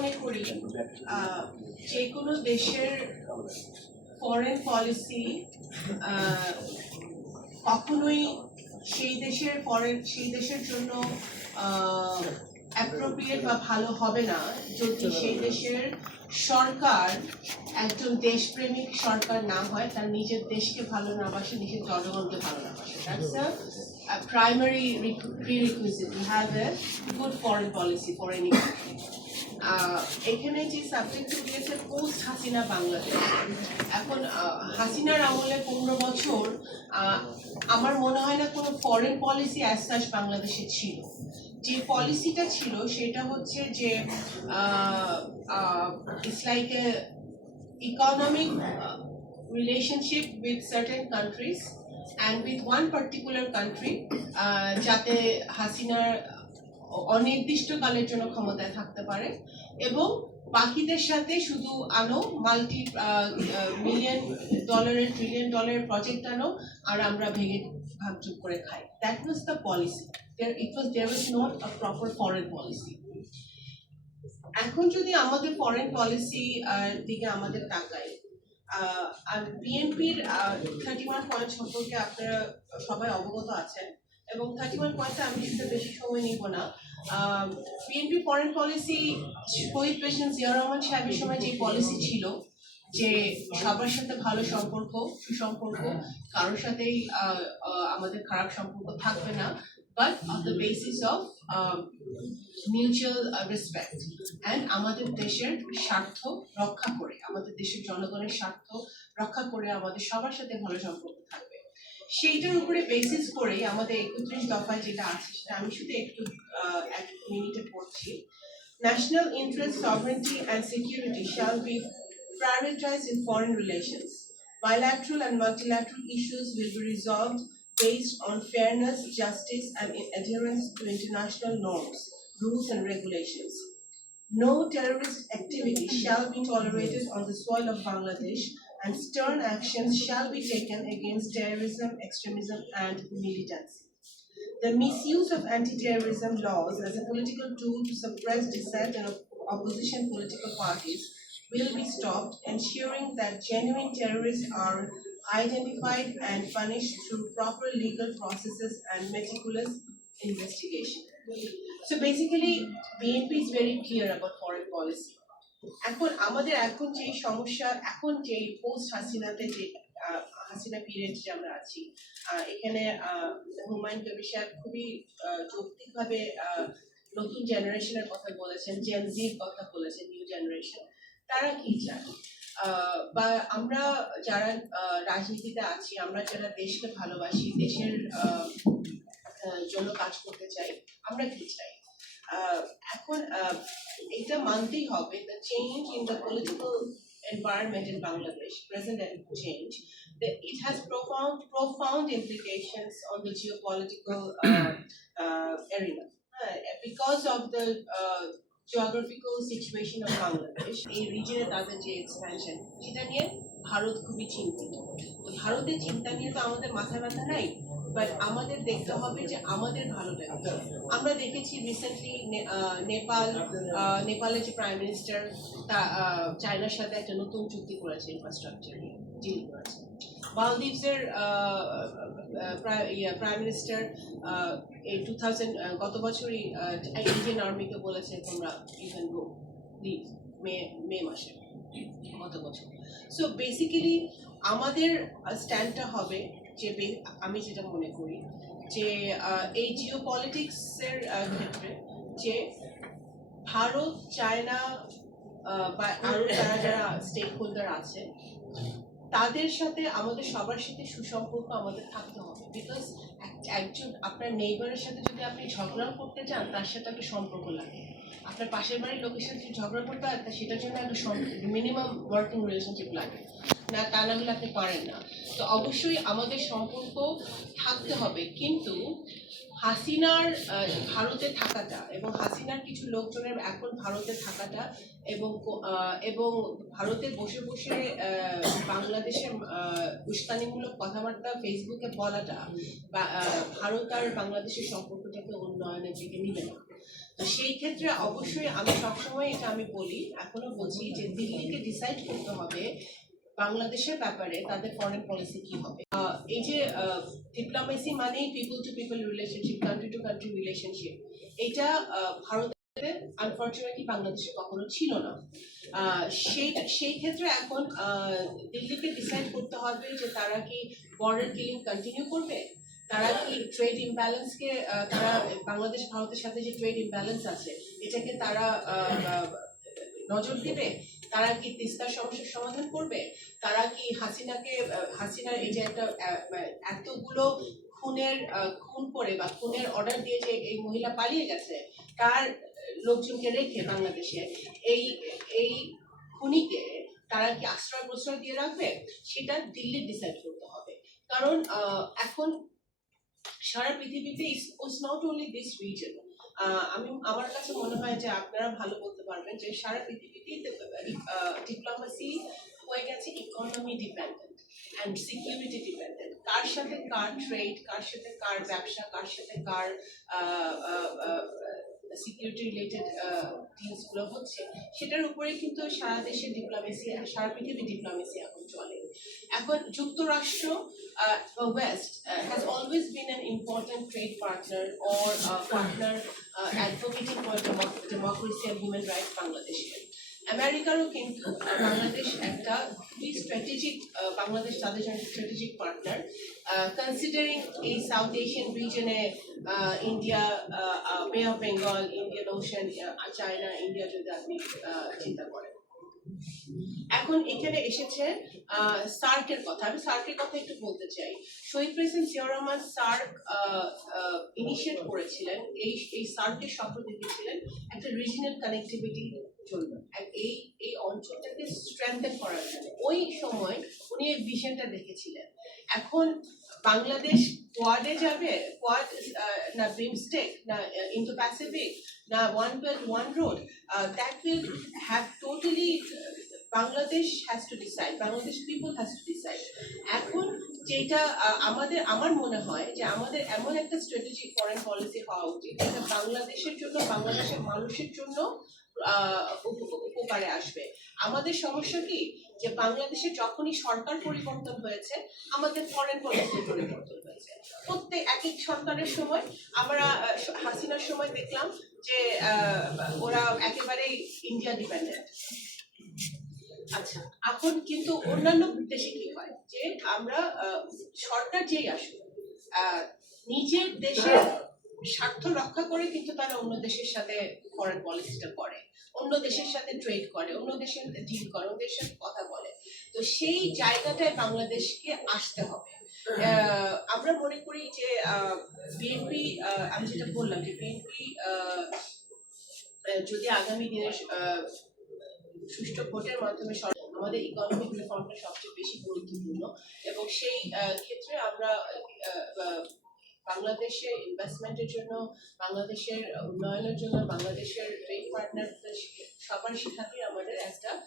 মনে করি যে কোনো দেশের ফরেন পলিসি কখনোই সেই দেশের ফরেন সেই দেশের জন্য অ্যাপ্রোপ্রিয়েট বা ভালো হবে না যদি সেই দেশের সরকার একজন দেশপ্রেমিক সরকার না হয় তার নিজের দেশকে ভালো না বাসে নিজের জনগণকে ভালো না বাসে prerequisite to have a good foreign policy for any country. আহ, এখানে যে সাবজেক্ট দিয়েছে পোস্ট হাসিনা বাংলাদেশ। এখন হাসিনার আমলে পনেরো বছর আমার মনে হয় না কোনো ফরেন পলিসি অ্যাজ সাচ বাংলাদেশে ছিল। যে পলিসিটা ছিল, সেটা হচ্ছে যে it's like a economic relationship with certain countries and with one particular country যাতে হাসিনার অনির্দিষ্টকালের জন্য ক্ষমতায় থাকতে পারে এবং বাকিদের সাথে শুধু আনো মাল্টি মিলিয়ন ডলারের ট্রিলিয়ন ডলারের প্রজেক্ট আনো আর আমরা ভেঙে ভাগযোগ করে খাই। That was the policy it was there was not a proper foreign policy. এখন যদি আমাদের ফরেন পলিসি দিকে আমাদের আহ, আর বিএনপির থার্টি ওয়ান পয়েন্ট সম্পর্কে আপনারা সবাই অবগত আছেন এবং থার্টি ওয়ান পয়েন্টে আমি শুধু বেশি সময় নিব না। বিএনপি ফরেন পলিসি শহীদ প্রেসিডেন্ট জিয়া রহমান সাহেবের সময় যে পলিসি ছিল যে সবার সাথে ভালো সম্পর্ক, সুসম্পর্ক, কারোর সাথেই আমাদের খারাপ সম্পর্ক থাকবে না but on the basis of mutual respect and আমাদের দেশের স্বার্থ রক্ষা করে, আমাদের দেশের জনগণের স্বার্থ রক্ষা করে আমাদের সবার সাথে ভালো সম্পর্ক সেইটার উপরে বেসিস করেই আমাদের একত্রিশ দফায় যেটা আছে সেটা আমি শুধু একটু এক মিনিটে পড়ছি national interest sovereignty and security shall be prioritized in foreign relations. Bilateral and multilateral issues will be resolved based on fairness, justice, and in adherence to international norms, rules, and regulations. No terrorist activity shall be tolerated on the soil of Bangladesh, and stern actions shall be taken against terrorism, extremism, and militancy. The misuse of anti-terrorism laws as a political tool to suppress dissent and opposition political parties will be stopped, ensuring that genuine terrorists are identified and punished through proper legal processes and meticulous investigation. So basically, BNP is very clear about foreign policy. এখন আমাদের এখন যে সমস্যা, এখন যে post হাসিনাতে যে Hasina period যে আমরা আছি এখানে হুমায়ুন কবির সাহেব খুবই যৌক্তিকভাবে নতুন জেনারেশনের কথা বলেছেন জেনজির কথা বলেছেন নিউ জেনারেশন তারা কি চায়? বা আমরা যারা রাজনীতিতে আছি, আমরা যারা দেশকে ভালোবাসি, দেশের জন্য কাজ করতে চাই, আমরা কি চাই? এখন এটা মানতেই হবে the change in the political present and change, that it has profound profound implications on the geopolitical uh, uh, arena. Uh, because of the uh, geographical situation of Bangladesh, এই রিজনে তাদের যে এক্সপ্যানশন সেটা নিয়ে ভারত খুবই চিন্তিত তো ভারতের চিন্তা নিয়ে তো আমাদের মাথায় ব্যথা নাই বাট আমাদের দেখতে হবে যে আমাদের ভালোটা কি। আমরা দেখেছি রিসেন্টলি নেপাল নেপালের যে প্রাইম মিনিস্টার তা চায়নার সাথে একটা নতুন চুক্তি করেছে ইনফ্রাস্ট্রাকচার নিয়ে ডিল করেছে মালদ্বীপসের প্রাইম মিনিস্টার এই টু থাউজেন্ড গত বছরই ইন্ডিয়ান আর্মিকে বলেছে তোমরা ক্যান গো লিভ মে মে মাসে, গত বছর সো বেসিক্যালি আমাদের স্ট্যান্ডটা হবে যে আমি যেটা মনে করি যে এই জিও পলিটিক্সের ক্ষেত্রে যে ভারত, চায়না বা আরও যারা যারা স্টেক হোল্ডার আছে, তাদের সাথে আমাদের সবার সাথে সুসম্পর্ক আমাদের থাকতে হবে। বিকজ একজন, আপনার নেইবারের সাথে যদি আপনি ঝগড়া করতে চান, তার সাথে একটা সম্পর্ক লাগে। আপনার পাশের বাড়ির লোকের সাথে ঝগড়া করতে হয় সেটার জন্য একটা মিনিমাম ওয়ার্কিং রিলেশনশিপ লাগে। না তা আপনি পারেন না। তো অবশ্যই আমাদের সম্পর্ক থাকতে হবে। কিন্তু হাসিনার ভারতে থাকাটা এবং হাসিনার কিছু লোকজনের এখন ভারতে থাকাটা এবং এবং ভারতে বসে বসে বাংলাদেশের আহ, উস্কানিমূলক কথাবার্তা ফেসবুকে বলাটা ভারত আর বাংলাদেশের সম্পর্কটাকে উন্নয়নের দিকে নিবে না। তো সেই ক্ষেত্রে অবশ্যই আমি সবসময় এটা আমি বলি এখনও বলছি যে দিল্লিকে ডিসাইড করতে হবে বাংলাদেশের ব্যাপারে তাদের ফরেন পলিসি কি হবে? এই যে ডিপ্লোমেসি মানেই people to people relationship country to country relationship এটা আহ, ভারতে আনফর্চুনেটলি বাংলাদেশে কখনো ছিল না। সেই সেই ক্ষেত্রে এখন দিল্লিকে ডিসাইড করতে হবে যে তারা কি বর্ডার কিলিং কন্টিনিউ করবে? তারা কি ট্রেড ইমব্যালেন্সকে তারা বাংলাদেশ ভারতের সাথে যে ট্রেড ইমব্যালেন্স আছে এটাকে তারা নজর দেবে? তারা কি তিস্তার সমস্যার সমাধান করবে? তারা কি হাসিনাকে হাসিনার এই যে একটা আহ, এতগুলো খুনের খুন করে বা খুনের অর্ডার দিয়ে যে এই মহিলা পালিয়ে গেছে তার লোকজনকে রেখে বাংলাদেশে এই এই খুনিকে তারা কি আশ্রয় প্রশ্রয় দিয়ে রাখবে? সেটা দিল্লি ডিসাইড করতে হবে। কারণ এখন সারা পৃথিবীতে it's not only this reason আমি আমার কাছে মনে হয় যে আপনারা ভালো বলতে পারবেন যে সারা ডিপ্লোমেসি হয়ে গেছে economy dependent and security dependent কার সাথে কার ট্রেড কার সাথে কার ব্যবসা কার সাথে কার সিকিউরিটি রিলেটেড ডিলসগুলো হচ্ছে সেটার উপরে কিন্তু সারা দেশে ডিপ্লোমেসি সারা পৃথিবী ডিপ্লোমেসি এখন চলে। এখন যুক্তরাষ্ট্র uh, the West uh, has always been an important trade partner or a partner uh, advocating for আমেরিকারও কিন্তু বাংলাদেশ একটা খুবই স্ট্র্যাটেজিক বাংলাদেশ তাদের জন্য স্ট্র্যাটেজিক পার্টনার কনসিডারিং এই south Asian রিজনে India Bay of Bengal Indian Ocean China India যদি আপনি চিন্তা করেন। এখন এখানে এসেছে সার্কের কথা। আমি সার্কের কথা একটু বলতে চাই। শহীদ প্রেসিডেন্ট জিয়াউর সার্ক ইনিশিয়েট করেছিলেন। এই এই সার্কের স্বপ্ন দেখেছিলেন একটা রিজিনাল কানেক্টিভিটির জন্য। এই এই অঞ্চলটাকে স্ট্রেংথেন করার জন্য। ওই সময় উনি এই ভিশনটা দেখেছিলেন। এখন বাংলাদেশ কোয়াডে যাবে? কোয়াড না বিমস্টেক না ইন্ডো প্যাসিফিক না one belt one road that will have totally Bangladesh has to decide Bangladesh people has to decide এখন যেটা আমাদের, আমার মনে হয় যে আমাদের এমন একটা স্ট্র্যাটেজিক ফরেন পলিসি হওয়া উচিত, যেটা বাংলাদেশের জন্য, বাংলাদেশের মানুষের জন্য উপকারে আসবে। আমাদের সমস্যা কি? যে বাংলাদেশে যখনই সরকার পরিবর্তন হয়েছে, আমাদের ফরেন পলিসি পরিবর্তন হয়েছে। প্রত্যেক এক এক সরকারের সময়, আমরা হাসিনার সময় দেখলাম যে ওরা একেবারেই ইন্ডিয়া ডিপেন্ডেন্ট আচ্ছা এখন কিন্তু অন্যান্য দেশে কি হয়? যে আমরা সরকার যেই আসুক নিজের দেশের স্বার্থ রক্ষা করে কিন্তু তারা অন্য দেশের সাথে ফরেন পলিসিটা করে, অন্য দেশের সাথে ট্রেড করে, অন্য দেশের সাথে ডিল করে, অন্য দেশের সাথে কথা বলে। তো সেই জায়গাটায় বাংলাদেশকে আসতে হবে। আমরা মনে করি যে বিএনপি আমি যেটা বললাম যে বিএনপি যদি আগামী দিনে সুষ্ঠু ভোটের মাধ্যমে আমাদের ইকোনমিক রিফর্মটা সবচেয়ে বেশি গুরুত্বপূর্ণ। এবং সেই ক্ষেত্রে আমরা আহ, আহ, বাংলাদেশে ইনভেস্টমেন্টের জন্য বাংলাদেশের উন্নয়নের জন্য বাংলাদেশের ট্রেড পার্টনারদের সবার সাথে আমাদের একটা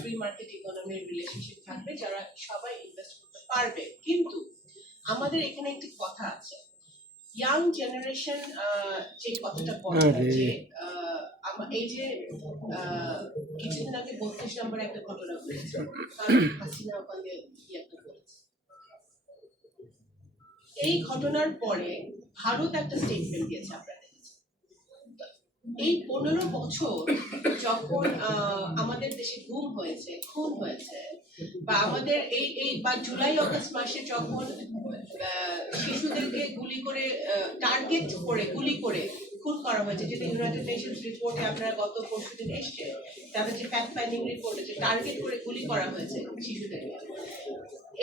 ফ্রি মার্কেট ইকোনমির রিলেশনশিপ থাকবে। যারা সবাই ইনভেস্ট করতে পারবে। কিন্তু আমাদের এখানে একটি কথা আছে। ইয়াং জেনারেশন যে কথাটা বলে আরে। যে এই যে কিছুদিন আগে বত্রিশ নম্বরে একটা ঘটনা ঘটেছে। হাসিনা ওখানে কি একটা বলেছে? এই ঘটনার পরে ভারত একটা স্টেটমেন্ট দিয়েছে আপনারা দেখেছেন এই পনেরো বছর যখন আহ, আমাদের দেশে গুম হয়েছে খুন হয়েছে বা আমাদের এই এই, বা জুলাই আগস্ট মাসে যখন শিশুদেরকে গুলি করে টার্গেট করে, গুলি করে খুন করা হয়েছে যেটা ইউনাইটেড নেশনস রিপোর্টে আপনারা গত পরশু দিন এসছে যে ফ্যাক্ট ফাইন্ডিং রিপোর্টে যে টার্গেট করে গুলি করা হয়েছে শিশুদেরকে।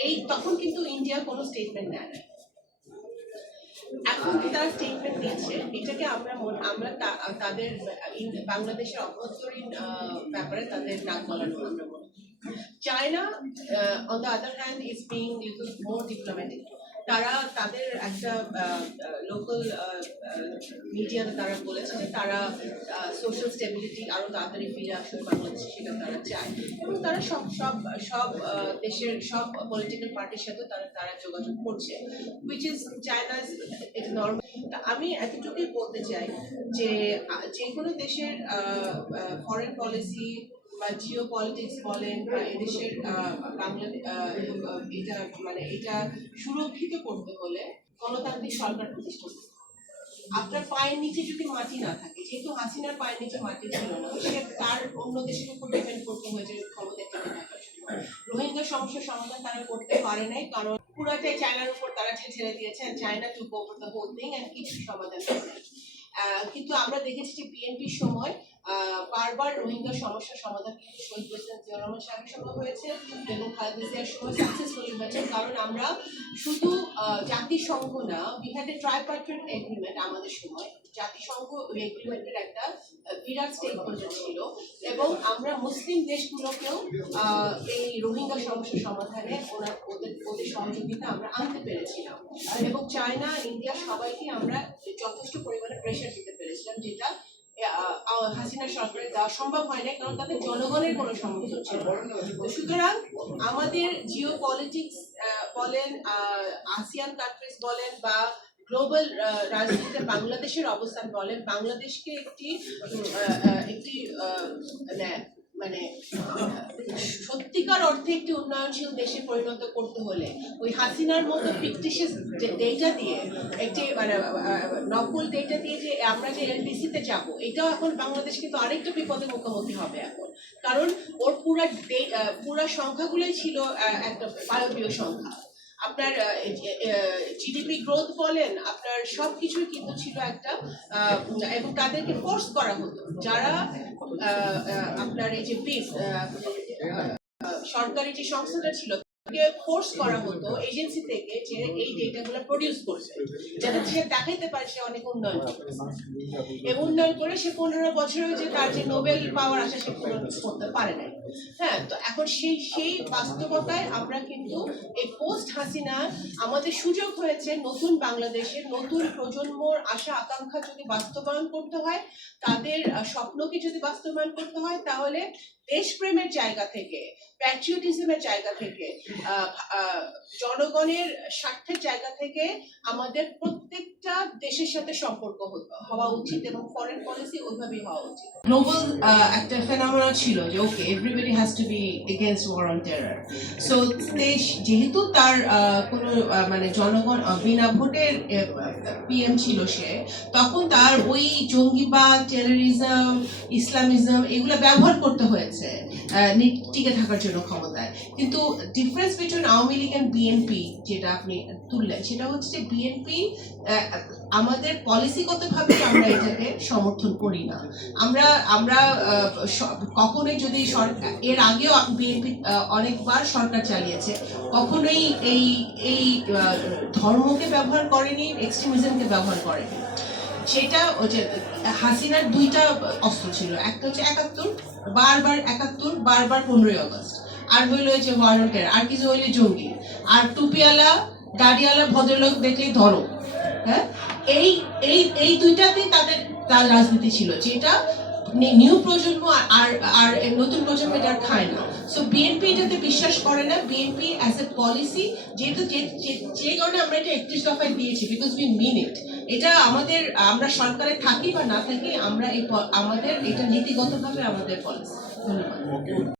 এই, তখন কিন্তু ইন্ডিয়া কোনো স্টেটমেন্ট নেয় না। এখন কি তারা স্টেটমেন্ট দিচ্ছে, এটাকে আমরা আমরা তাদের বাংলাদেশের অভ্যন্তরীণ ব্যাপারে তাদের নাক গলানো আমরা মনে China on the other hand is being little more diplomatic তারা তাদের একটা লোকাল মিডিয়াতে তারা বলেছে তারা সোশ্যাল স্টেবিলিটি আরও তাড়াতাড়ি ফিরে আসবে বাংলাদেশে, সেটা তারা চায়। এবং তারা সব সব সব দেশের, সব পলিটিক্যাল পার্টির সাথে তারা তারা যোগাযোগ করছে is China's it's normal. তা আমি এতটুকুই বলতে চাই যে যে কোনো দেশের ফরেন পলিসি বা জিও পলিটিক্স বলেন বা এদেশের এটা মানে এটা সুরক্ষিত করতে হলে গণতান্ত্রিক সরকার প্রতিষ্ঠা করতে আপনার পায়ের নিচে যদি মাটি না থাকে, যেহেতু হাসিনার পায়ের নিচে মাটি ছিল না, সে তার অন্য দেশের উপর ডিপেন্ড করতে হয়েছে ক্ষমতা টিকে থাকার রোহিঙ্গা সমস্যার সমাধান তারা করতে পারে নাই, কারণ পুরাটাই চায়নার উপর তারা ঠে- ছেড়ে দিয়েছে China to over the whole thing and কিছু সমাধান কিন্তু আমরা দেখেছি যে বিএনপির সময় বারবার রোহিঙ্গা সমস্যার সমাধান কিন্তু শহীদ প্রেসিডেন্ট জিয়া রহমান সাহেবের সময় হয়েছে এবং খালেদা জিয়ার সময় সাকসেসফুলি হয়েছে। কারণ আমরা শুধু জাতিসংঘ না উই হ্যাড এগ্রিমেন্ট আমাদের সময়। জাতিসংঘ এগ্রিমেন্টের একটা বিরাট স্টেক ছিল। এবং আমরা মুসলিম দেশগুলোকেও এই রোহিঙ্গা সমস্যার সমাধানে ওনার ওদের ওদের সহযোগিতা আমরা আনতে পেরেছিলাম। এবং চায়না, ইন্ডিয়া সবাইকে আমরা যথেষ্ট পরিমাণে প্রেশার দিতে পেরেছিলাম, যেটা হাসিনা সরকারের দেওয়া সম্ভব হয় না কারণ তাদের জনগণের কোনো সমর্থন ছিল। তো সুতরাং আমাদের জিও পলিটিক্স বলেন আসিয়ান কান্ট্রিজ বলেন বা গ্লোবাল রাজনীতিতে বাংলাদেশের অবস্থান বলেন বাংলাদেশকে একটি একটি আহ, মানে সত্যিকার অর্থে একটি উন্নয়নশীল দেশে পরিণত করতে হলে ওই হাসিনার মতো ফিকটিশিয়াস ডেটা দিয়ে, একটি মানে নকল ডেটা দিয়ে যে আমরা যে এলডিসিতে যাব, এটাও এখন বাংলাদেশ কিন্তু আরেকটা বিপদে মুখোমুখি হবে এখন। কারণ ওর পুরা পুরা সংখ্যাগুলোই ছিল একটা বায়বীয় সংখ্যা। আপনার জিডিপি গ্রোথ বলেন, আপনার সব কিছুই কিন্তু ছিল একটা এবং তাদেরকে ফোর্স করা হতো। যারা আপনার এই যে সরকারি যে সংস্থাটা ছিল ফোর্স করা হতো এজেন্সি থেকে যে এই ডেটাগুলো প্রডিউস যাতে সে দেখাইতে পারে সে অনেক উন্নয়ন এই উন্নয়ন করে সে পনেরো বছরেও যে তার যে নোবেল পাওয়ার সে পূরণ করতে পারে নাই। হ্যাঁ তো এখন সেই সেই বাস্তবতায় আমরা কিন্তু এই পোস্ট হাসিনা আমাদের সুযোগ হয়েছে নতুন বাংলাদেশের নতুন প্রজন্মর আশা, আকাঙ্ক্ষা যদি বাস্তবায়ন করতে হয়, তাদের স্বপ্নকে যদি বাস্তবায়ন করতে হয়, তাহলে দেশপ্রেমের জায়গা থেকে প্যাট্রিয়টিজমের জায়গা থেকে জনগণের স্বার্থের জায়গা থেকে আমাদের প্রত্যেকটা দেশের সাথে সম্পর্ক হওয়া উচিত এবং ফরেন পলিসি ওইভাবেই হওয়া উচিত। গ্লোবাল একটা ফেনামেনা ছিল যে okay everybody has to be against war on terror so দেশ যেহেতু তার কোনো মানে জনগণ বিনা ভোটের পিএম ছিল সে, তখন তার ওই জঙ্গিবাদ টেরোরিজম ইসলামিজম, এগুলো ব্যবহার করতে হয়েছে। নি- টিকে থাকার জন্য ক্ষমতায়। কিন্তু difference between Awami League and BNP যেটা আপনি তুললেন, সেটা হচ্ছে যে বিএনপি আমাদের পলিসিগতভাবে আমরা এটাকে সমর্থন করি না। আমরা আমরা কখনোই যদি সরকার এর আগেও বিএনপি অনেকবার সরকার চালিয়েছে, কখনোই এই এই ধর্মকে ব্যবহার করেনি এক্সট্রিমিজমকে ব্যবহার করেনি। সেটা হাসিনার দুইটা অস্ত্র ছিল। একটা হচ্ছে একাত্তর, বারবার একাত্তর, বারবার পনেরোই অগস্ট আর হইল যে ওয়ারেন্টের আর কিছু হইলে জঙ্গি। আর টুপিওয়ালা, দাড়িওয়ালা ভদ্রলোক দেখলেই ধরো হ্যাঁ? এই এই এই দুইটাতেই তাদের, তার রাজনীতি ছিল। যেটা নিউ প্রজন্ম আর- আর নতুন প্রজন্ম এটা খায় না। সো বিএনপি এটাতে বিশ্বাস করে না। বিএনপি অ্যাজ এ পলিসি যেহেতু যে কারণে আমরা এটা একত্রিশ দফায় দিয়েছি বিকজ উই মিন ইট এটা আমাদের, আমরা সরকারে থাকি বা না থাকি, আমরা এই আমাদের, এটা নীতিগতভাবে আমাদের পলিসি ধন্যবাদ।